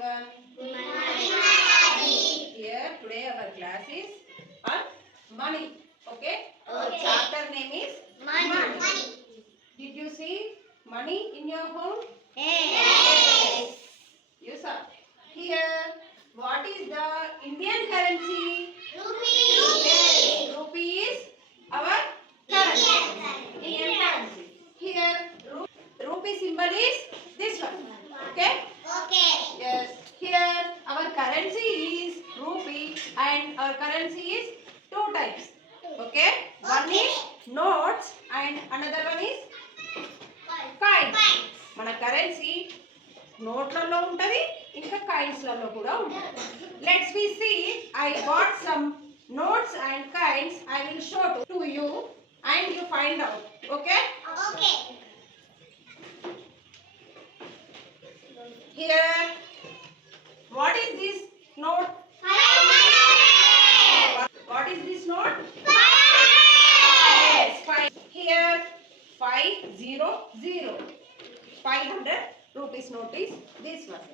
everyone. Good morning. Here today our class is on money. Okay? Our Okay. chapter name is Money. Did you see money in your home? Yes. You saw. Here, what is the Indian currency? Rupee. Rupee is our currency. Indian currency. Here, rupee symbol is this one. Okay? Okay. Yes. Here our currency is rupee and our currency is two types. Okay? One is notes and another one is coins. మన currency నోట్లలో ఉంటది ఇంకా coins లలో కూడా ఉంటది. Let's we see. I got some notes and coins. I will show to you and you find out. Okay? Okay. Here, what is this note? 500. What is this note? 500. Yes, 5. Here, 500. 500 rupees note is this one.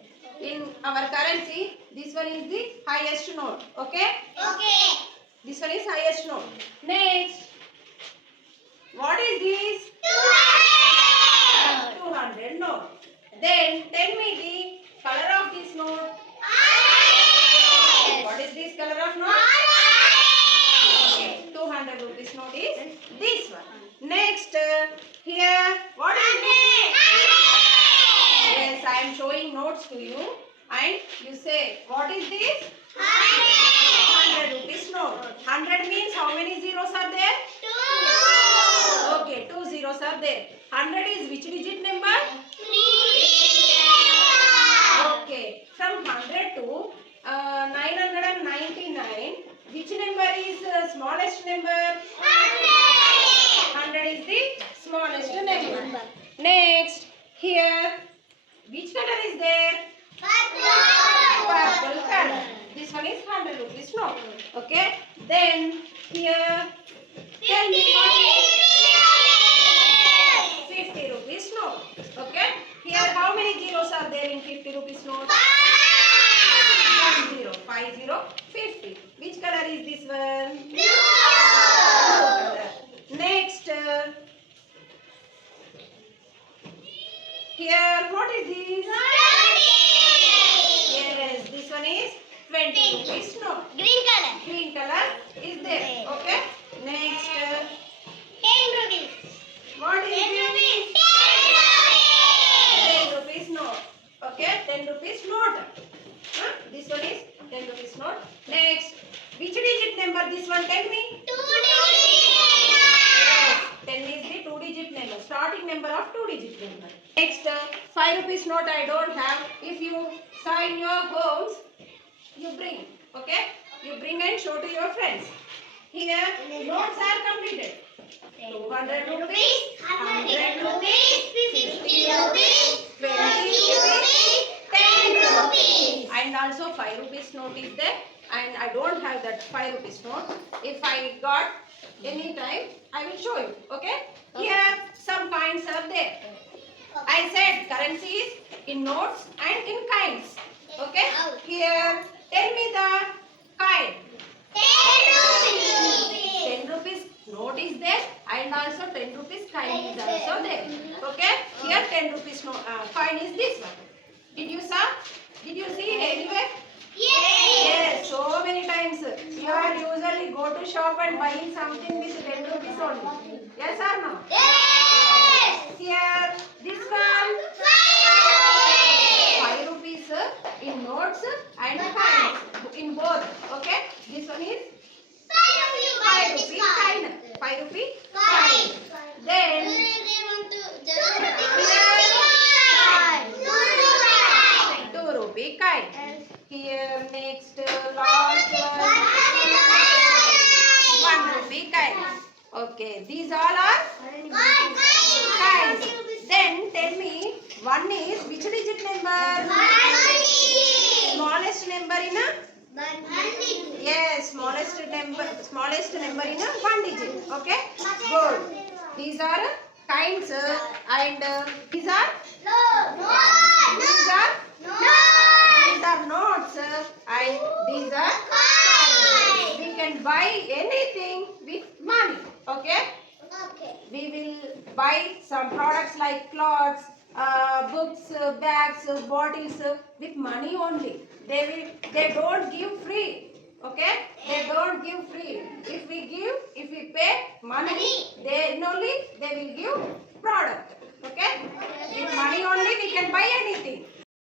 In our currency, this one is the highest note. Okay? Okay. This one is highest note. Next, what is this? 200. 200 note. Then tell me the color of this note. What is this color of note? Okay, 200 rupees note is this one. Next, here, what is this? Yes, I am showing notes to you and you say, what is this? 100 rupees note. 100 means how many zeros are there? 2. Okay, 2 zeros are there. 100 is which digit number? 3. Okay, from 100 to 999, which number is smallest number? 100 is the smallest number. Next, here, which color is there? Purple color. This one is 100 rupees note. Okay, then here, tell me what is 50 rupees note. Okay, here how many zeros are there in 50 rupees note? 1 0, 5 0, 50. Which color is this one? Blue color. Next, here what is this? Yes, this one is 20 rupees note. Green color. Green color is there. Okay. Next, 10 rupees. what is 10 this? rupees. 10 rupees note. Okay, 10 rupees note. This one is 10 rupees note. Next, which digit number this one? Tell me. 2 Yes, 10 is the 2 digit number. Starting number of 2 digit number. Next, 5 rupees note I don't have. If you saw in your homes, you bring. Okay, you bring and show to your friends. Here, notes are completed. 200 rupees, 100 rupees, 50 rupees, 20 rupees, 10 rupees. and also 5 rupees note is there, and I don't have that 5 rupees note. If I got any time, I will show you. Okay? Here some coins are there. I said currency is in notes and in coins. Okay? Here, tell me the coin. 10 rupees note is there and also 10 rupees coin is also there. Okay? Here 10 rupees coin is this one. Did you see? Did you see anywhere? Yes, so many times. You are usually go to shop and buying something with 10 rupees only. Yes or no? Here, this one, 5 rupees in notes and coins in both. Okay? This one is 5 rupee coin. 5 rupee coin. Then, 2 rupee coin. Here, next, last one, 1 rupee coin. Okay, these all are coins. Then tell me, one is which digit number? Smallest number in a? Yes, smallest number in a 1 digit. Okay, good. These are coins and these are Okay? Okay. We will buy some products like clothes, books, bags, bottles with money only. They don't give free. Okay? They don't give free. If we pay money, Money. then only they will give product.